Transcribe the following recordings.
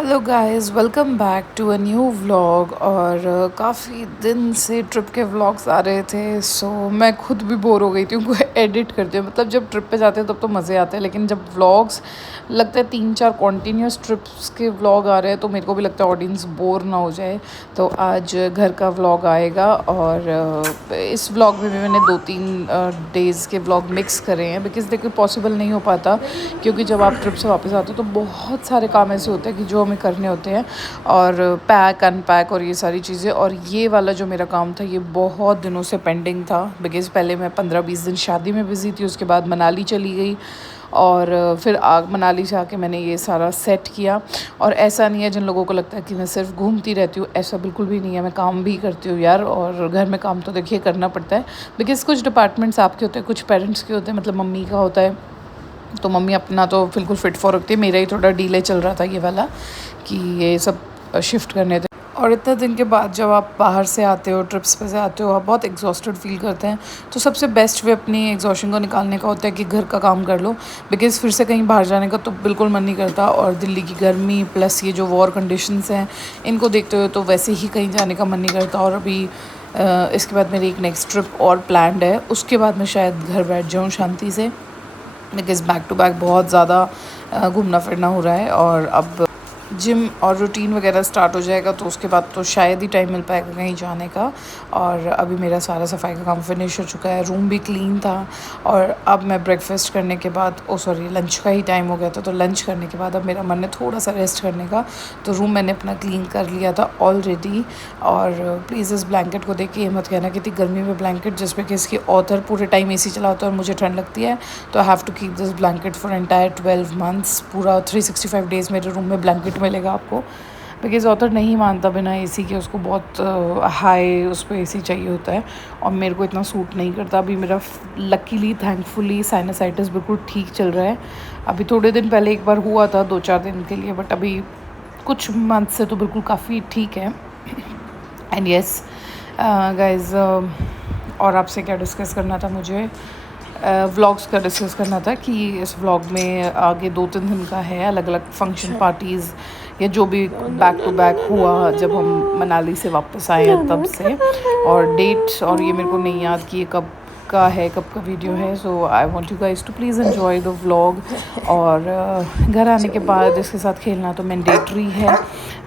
Hello guys, welcome back to a new vlog. और काफ़ी दिन से ट्रिप के व्लॉग्स आ रहे थे, सो मैं खुद भी बोर हो गई थी उनको एडिट करते हुए। मतलब जब ट्रिप पे जाते हैं तब तो मज़े आते हैं, लेकिन जब व्लॉग्स लगता है 3-4 कॉन्टीन्यूस ट्रिप्स के व्लॉग आ रहे हैं तो मेरे को भी लगता है ऑडियंस बोर ना हो जाए। तो आज घर का व्लॉग आएगा और इस व्लॉग में भी मैंने 2-3 डेज़ के व्लॉग मिक्स करे हैं, बिकॉज़ देखो पॉसिबल नहीं हो पाता, क्योंकि जब आप ट्रिप से वापस आते हो तो बहुत सारे काम ऐसे होते हैं कि जो हमें करने होते हैं, और पैक अनपैक और ये सारी चीज़ें। और ये वाला जो मेरा काम था ये बहुत दिनों से पेंडिंग था, बिकॉज़ पहले मैं 15-20 दिन शादी में बिज़ी थी, उसके बाद मनाली चली गई और फिर मनाली से आके मैंने ये सारा सेट किया। और ऐसा नहीं है जिन लोगों को लगता है कि मैं सिर्फ घूमती रहती हूँ, ऐसा बिल्कुल भी नहीं है, मैं काम भी करती हूँ यार। और घर में काम तो देखिए करना पड़ता है, बिकॉज़ कुछ डिपार्टमेंट्स आपके होते हैं, कुछ पेरेंट्स के होते हैं। मतलब मम्मी का होता है तो मम्मी अपना तो बिल्कुल फिट फॉर रखती है, मेरा ही थोड़ा डीले चल रहा था ये वाला कि ये सब शिफ्ट करने थे। और इतने दिन के बाद जब आप बाहर से आते हो, ट्रिप्स पे से आते हो, आप बहुत एग्जॉस्टेड फील करते हैं। तो सबसे बेस्ट वे अपनी एग्जॉशन को निकालने का होता है कि घर का काम कर लो, बिकॉज़ फिर से कहीं बाहर जाने का तो बिल्कुल मन नहीं करता। और दिल्ली की गर्मी प्लस ये जो वॉर कंडीशंस हैं इनको देखते हुए तो वैसे ही कहीं जाने का मन नहीं करता। और अभी इसके बाद मेरी एक नेक्स्ट ट्रिप और प्लान्ड है, उसके बाद मैं शायद घर बैठ जाऊँ शांति से, बिकॉज़ बैक टू बैक बहुत ज़्यादा घूमना फिरना हो रहा है। और अब जिम और रूटीन वगैरह स्टार्ट हो जाएगा तो उसके बाद तो शायद ही टाइम मिल पाएगा कहीं जाने का। और अभी मेरा सारा सफाई का काम फिनिश हो चुका है, रूम भी क्लीन था। और अब मैं ब्रेकफास्ट करने के बाद लंच का ही टाइम हो गया था, तो लंच करने के बाद अब मेरा मन है थोड़ा सा रेस्ट करने का। तो रूम मैंने अपना क्लीन कर लिया था ऑलरेडी। और प्लीज़ इस ब्लैंकेट को देख के ये मत कहना कि इतनी गर्मी में ब्लैंकेट, जिसमें कि इसकी ऑथर पूरे टाइम एसी चला होता है और मुझे ठंड लगती है, तो I have to keep this blanket for entire 12 months. पूरा 365 डेज़ मेरे रूम में ब्लैंकेट मिलेगा आपको, बिकॉज़ ऑथर नहीं मानता बिना एसी के, उसको बहुत हाई उस पर एसी चाहिए होता है और मेरे को इतना सूट नहीं करता। अभी मेरा लकीली थैंकफुली साइनसाइटिस बिल्कुल ठीक चल रहा है। अभी थोड़े दिन पहले एक बार हुआ था 2-4 दिन के लिए, बट अभी कुछ मंथ से तो बिल्कुल काफ़ी ठीक है। एंड येस गाइज़, और आपसे क्या डिस्कस करना था मुझे, व्लॉग्स का डिस्कस करना था कि इस व्लॉग में आगे 2-3 दिन का है, अलग अलग फंक्शन पार्टीज़ या जो भी बैक टू बैक हुआ जब हम मनाली से वापस आए हैं तब से। और डेट और ये मेरे को नहीं याद कि ये कब का है, कब का वीडियो है। So I want you guys to please enjoy the vlog. और घर आने के बाद इसके साथ खेलना तो मैंडेटरी है।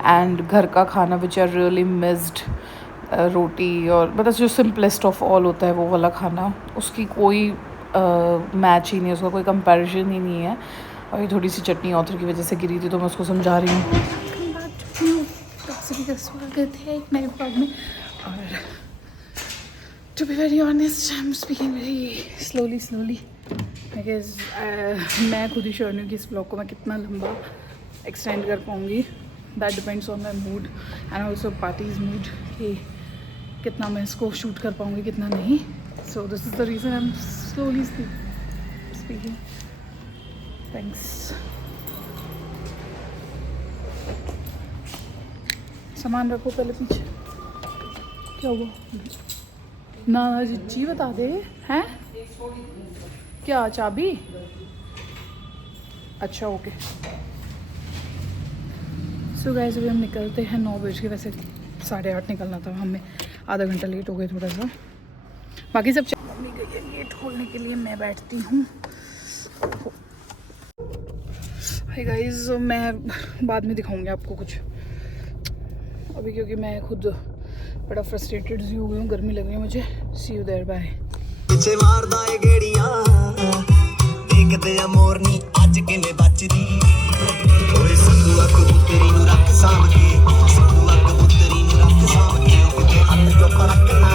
एंड घर का खाना विच आर रियली मिस्ड, रोटी और मतलब जो सिंपलेस्ट ऑफ ऑल होता है वो वाला खाना, उसकी कोई मैच ही नहीं है, उसका कोई कंपैरिजन ही नहीं है। और ये थोड़ी सी चटनी ऑथर की वजह से गिरी थी तो मैं उसको समझा रही हूँ। सभी का स्वागत है एक नए व्लॉग में। और to be very honest I am speaking very slowly because मैं खुद ही श्योर नहीं हूँ कि इस व्लॉग को मैं कितना लंबा एक्सटेंड कर पाऊँगी। That depends on my mood and also parties mood कि कितना मैं इसको शूट कर पाऊँगी कितना नहीं। So this is the reason I am slowly speaking. Thanks. सामान रखो पहले पीछे। क्या हुआ? ना जी बता दे। हैं क्या चाबी? अच्छा ओके। सो गाइस अभी हम निकलते हैं 9 बजे के, वैसे 8:30 निकलना था, हमें आधा घंटा लेट हो गए थोड़ा सा। बाकी सब मम्मी गई है गेट खोलने के लिए, मैं बैठती हूँ। हाय गाइस, मैं बाद में दिखाऊंगी आपको कुछ अभी, क्योंकि मैं खुद बड़ा फ्रस्ट्रेटेड सी हो गई हूँ, गर्मी लग रही है मुझे। सी यू देयर, बाय। पीछे मारदा है गेड़ियां देखदे आ मोरनी अज किवें बचदी ओए संदूआ कबूतरी नूं रख साम के संदूआ कबूतरी नूं रख साम के किते हत्थ चुप रखना।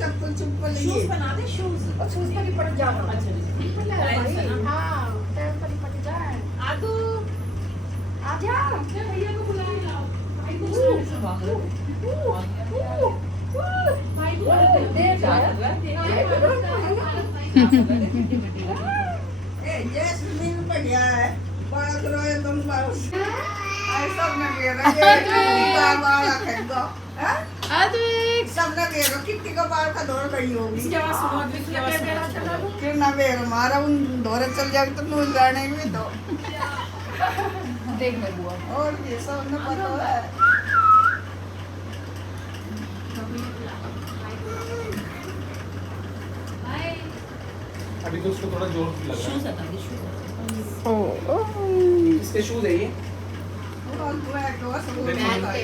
चप्पल चप्पल शूज बना दे शूज और शूज पर ही पड़ जाना। अच्छा हाँ पैर पर ही पड़ जाए। आदू आजा भैया को बुला लाओ भाई को भाई को ए जैस्मिन बढ़िया है बड़ा करो तुम बस ऐसा न मेरा ये बाबा खरीदो हैं अद्विक सबने बेरो कितनी का बार का दौड़ गई होगी इसकी आवाज सुनो अद्विक की आवाज सुनो फिर ना बेरो मारा उन दौरे चल जाएगी तो नूल गाने में दो देख मेरे बुआ और ये सब न पता है अभी तो उसको थोड़ा जोर लग रहा शूज हटा दे शूज ओ है इसके शूज है ये और ब्लैक और सब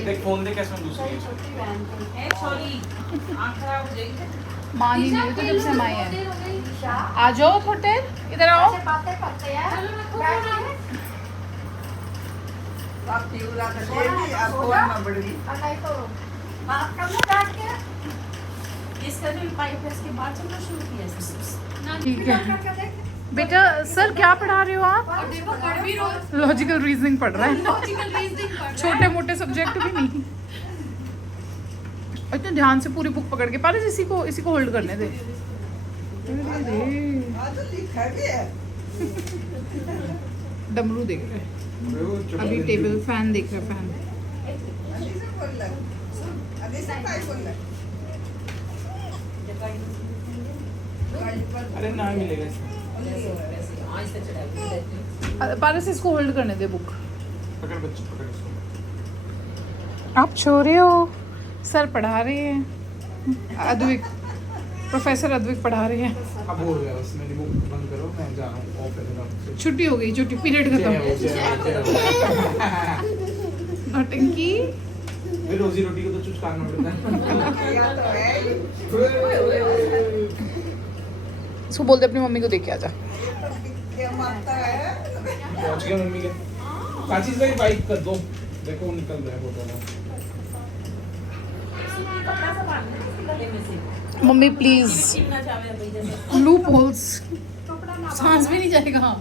देख फोन दे कैसे दूसरी ए सॉरी आंख खराब हो जाएगी मान ही नहीं तो जब से हम आए हैं आ जाओ थोड़े इधर आओ बातें करते हैं आप पीला का देवी आप फोन में बढ़ गई नहीं तो बात करना काट के इसका जो पाइप है इसके बाद चलना शुरू किया ठीक है बेटा सर क्या पढ़ा रहे हो आप और देखो पढ़ भी रो लॉजिकल रीजनिंग पढ़ रहा है लॉजिकल रीजनिंग पढ़ छोटे मोटे सब्जेक्ट भी नहीं इतने ध्यान से पूरी बुक पकड़ के पाले इसी को होल्ड करने दे आज लिखा भी है डमरू देख रहे हैं अभी टेबल फैन देख रहे हैं फैन अभी से बोल रहा अभी से काय बोल रहा अरे ना मिलेगा इसमें आज से चढ़ा पाले से इसको होल्ड करने दे बुक पकड़ बच्चे पकड़ इसको आप छोरे हो सर पढ़ा रहे हैं अद्विक प्रोफेसर अद्विक पढ़ा रहे हैं अब हो गया बस मेरी बुक बंद करो मैं जा रहा हूँ ऑफ कर रहा हूँ छुट्टी हो गई छुट्टी पीरियड खत्म नौटंकी फिर रोजी रोटी को तो चूज करना पड़ता है या तो है इसको बोलते अपनी मम्मी को देख के आजा क्या मारता है पहुंच गया मम्मी के काचिस भाई बाइक कर दो देखो वो निकल रहा है फोटो में कपड़ा सा बांध दे इसके गले में से मम्मी प्लीज चिपना चाहे भाई जैसे लूप होल्स कपड़ा ना सांस भी नहीं जाएगा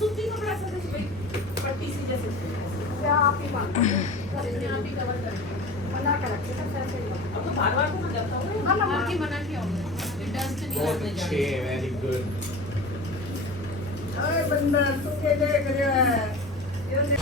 सूती कपड़ा सा जैसे भाई पट्टी सी जैसे या आप ही बात इसने आप ही कवर कर दिया बना कर रखे सब ऐसे ही अब तो बार-बार तो ना जाता हूं हाँ, ना, आपकी मना किया होगा ये डस्ट नहीं बहुत लगने अच्छे वेरी गुड अरे बंदा तू के देख रहा है ये देख।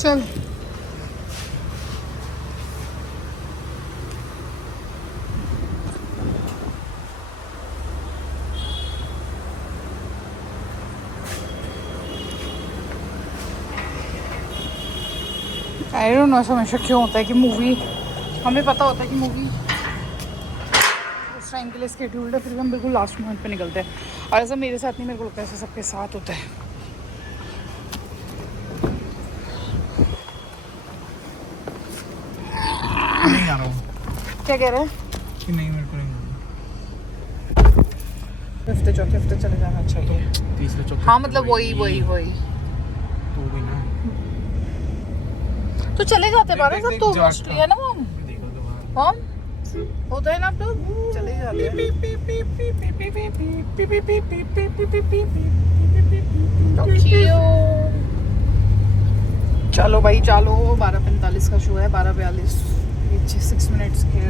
चल आई डोंट नो हमेशा क्यों होता है कि मूवी हमें पता होता है कि मूवी उस टाइम के लिए स्केड्यूल्ड है फिर भी हम बिल्कुल लास्ट मोमेंट पे निकलते हैं और ऐसा मेरे साथ नहीं मेरे को लगता है ऐसा सबके साथ होता है नहीं आ रहा हूँ क्या कह रहे हैं कि नहीं मेरे को नहीं फिफ्थ चौथे हफ्ते चले जाना चाहिए तीसरे चौथे हाँ मतलब वही तो भी ना तो चले जाते देख, बारह देख, सब देख, तो जाट मोस्टली है ना हम देखो तो बाहर होता है ना आप लोग चले ही जाते हैं टोक्यो चलो भाई चलो 12:45 का शो है 12:42 6 मिनट्स के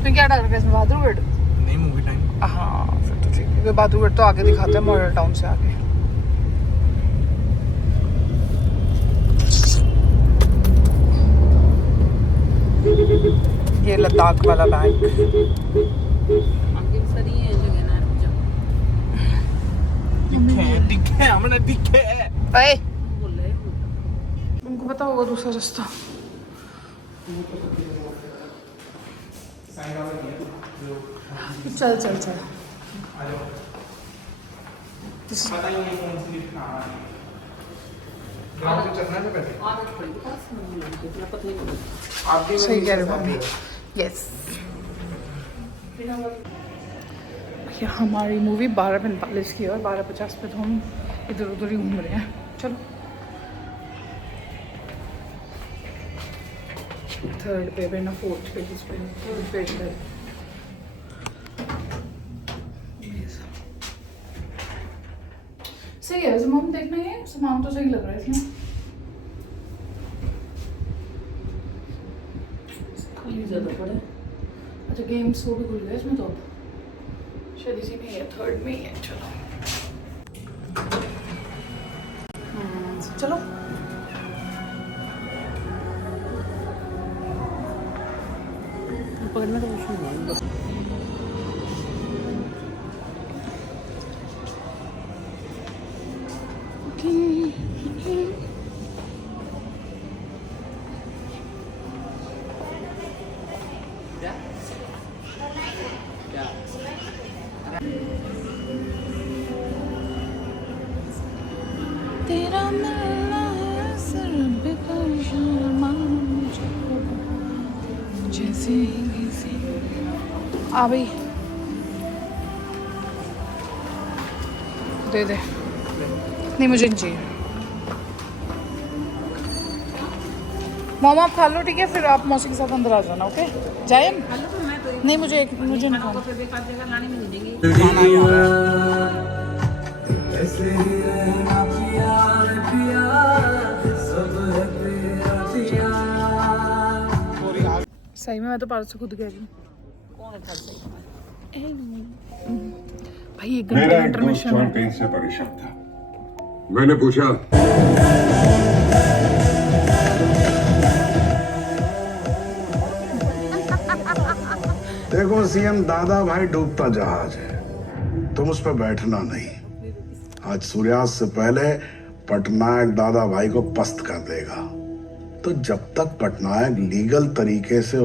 तो क्या डाल रखा है इसमें बहादुरगढ़ नहीं मूवी टाइम हाँ फिर तो ठीक है क्योंकि बहादुरगढ़ तो आगे दिखाते हैं मॉडल टाउन से आगे ये लद्दाख वाला बैंक आपके सरी है जगह ना दिखे हमने दिखे अरे बोल रहे हैं तुमको पता होगा दूसरा रास्ता चल चल चल बताइए ये कौन सी लिफ्ट ना ग्राउंड पे चलना है पहले आप भी सही कह रहे हो मम्मी। यस भैया हमारी मूवी 12:45 की है और 12:50 पे तो हम इधर उधर ही घूम रहे हैं। चलो थर्ड पे पे ना फोर्थ पे जिस पे थर्ड पेज पे सही है वैसे मम देखना है सामान तो सही लग रहा है इसमें। खाली ज़्यादा पड़ा है। अच्छा गेम्स वो भी खुल गया इसमें तो शायद इसी में ही है थर्ड में ही है। चलो चलो पकड़ने का कुछ तेरा मिलना है सिर्फ शर्मा जैसे आ भाई दे दे नहीं मुझे नहीं चाहिए। मॉम आप खा लो ठीक है फिर आप मौसी के साथ अंदर आ जाना। ओके जाए नहीं मुझे नहीं खाना। सही में मैं तो पारस से खुद कह रही हूँ भाई 1 घंटे मेरा का एक दोस्त इंटरमिशन जॉन है। पेन से परेशान था। मैंने पूछा देखो सीएम दादा भाई डूबता जहाज है, तुम उस पर बैठना नहीं। आज सूर्यास्त से पहले पटनायक दादा भाई को पस्त कर देगा, तो जब तक पटनायक लीगल तरीके से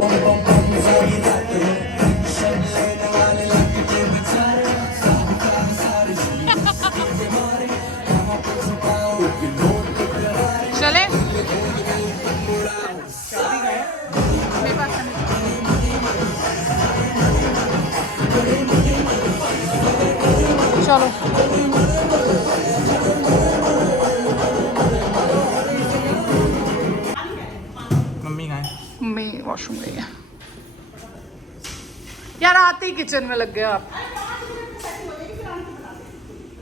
चले चलो मम्मी कहाँ है? मम्मी वॉशरूम गई है यार आते ही किचन में लग गए आप।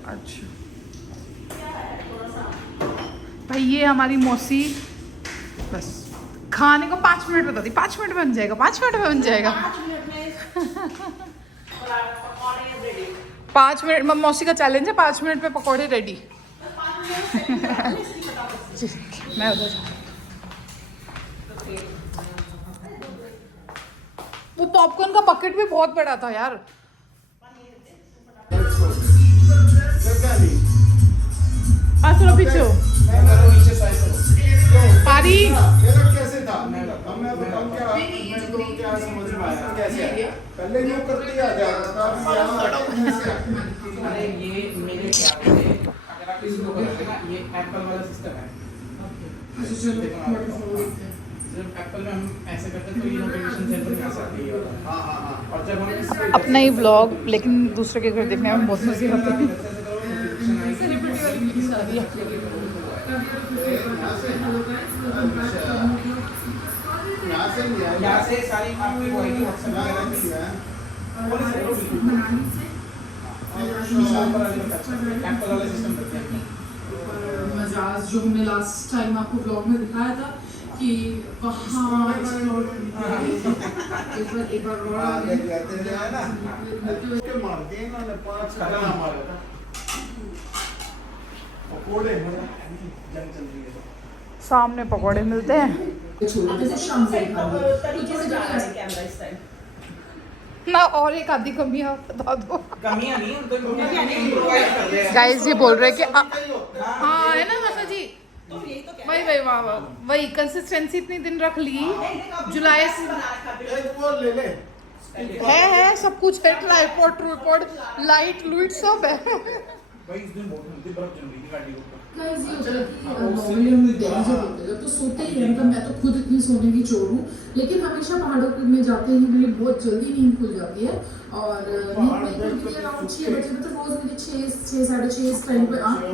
अच्छा भाई ये हमारी मौसी बस खाने को 5 मिनट बता दी 5 मिनट में बन जाएगा 5 मिनट में बन जाएगा 5 मिनट मौसी का चैलेंज है 5 मिनट में पकौड़े रेडी। मैं उधर वो पॉपकॉर्न का बकेट भी बहुत बड़ा था यार। चलो पीछे हो पारी कैसे था? मैं बताऊं क्या? मैं तो क्या समझ में आया कैसे आया? पहले यूं कर दिया जाता था। अरे ये मेरे ख्याल से अगर आप किसी को करोगे ना ये एप्पल वाला सिस्टम है। सिर्फ एप्पल में हम ऐसे करते हैं तो ये नोटिफिकेशन सेंटर में आ सकती है। हाँ और जब हम अपना ही ब्लॉग लेकिन दूसरे के घर देखने में बहुत मजे आते हैं। यहाँ से सारी आपकी वो है कि WhatsApp वगैरह की है। एप्पल वाला सिस्टम करते हैं। मजाज जो हमने लास्ट टाइम आपको ब्लॉग में दिखाया था कि वहाँ एक बार सामने पकौड़े मिलते हैं ना और एक आधी कमियाँ बता दो। कमियां नहीं उनको इम्प्रोवाइज कर दे। गाइस ये बोल रहे हैं कि हाँ है ना माता जी वही वही वाह वाह वही कंसिस्टेंसी इतनी दिन रख ली जुलाई से है सब कुछ है ट्राइपॉड ट्रूपॉड लाइट लूइट सब है भाई इस दिन बहुत ठंडी बर्फ जम रही थी गाड़ी के ऊपर। गाइस ये होता है कि नॉर्मली हम दिल्ली से होते हैं तो सोते ही हैं, मतलब मैं तो खुद इतनी सोने की चोर हूँ, लेकिन हमेशा पहाड़ों में जाते ही मेरी बहुत जल्दी नींद खुल जाती है और नींद मेरी अराउंड 6 बजे, मतलब रोज मेरी 6 साढ़े 6 इस टाइम पे आँख